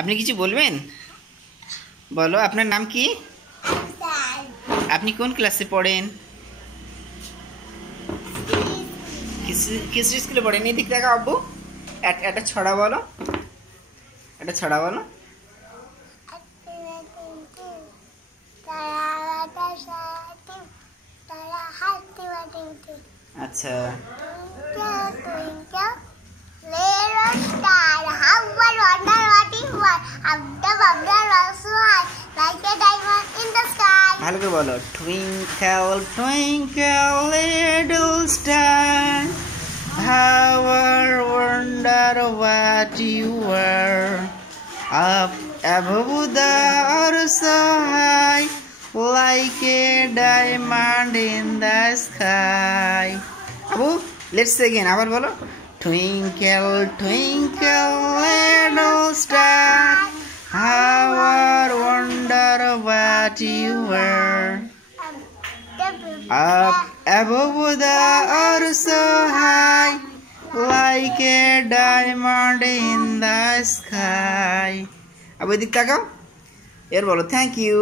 আপনি কিছু বলবেন? বলো, আপনার নাম কি? আপনি কোন ক্লাসে পড়েন? কিস স্কুলে পড়েন? এদিক দেখা আব্বু, একটা ছড়া বলো, একটা ছড়া বলো। আচ্ছা, ভালো করে বলো। Twinkle twinkle little star, how I wonder what you were, up above the earth so high, like a diamond in the sky. Abu, let's say again. আবার বলো। Twinkle twinkle little star, how I wonder what you were, up above the earth so high, like a diamond in the sky. আবার এদিক তাকাও, এর বলো thank you.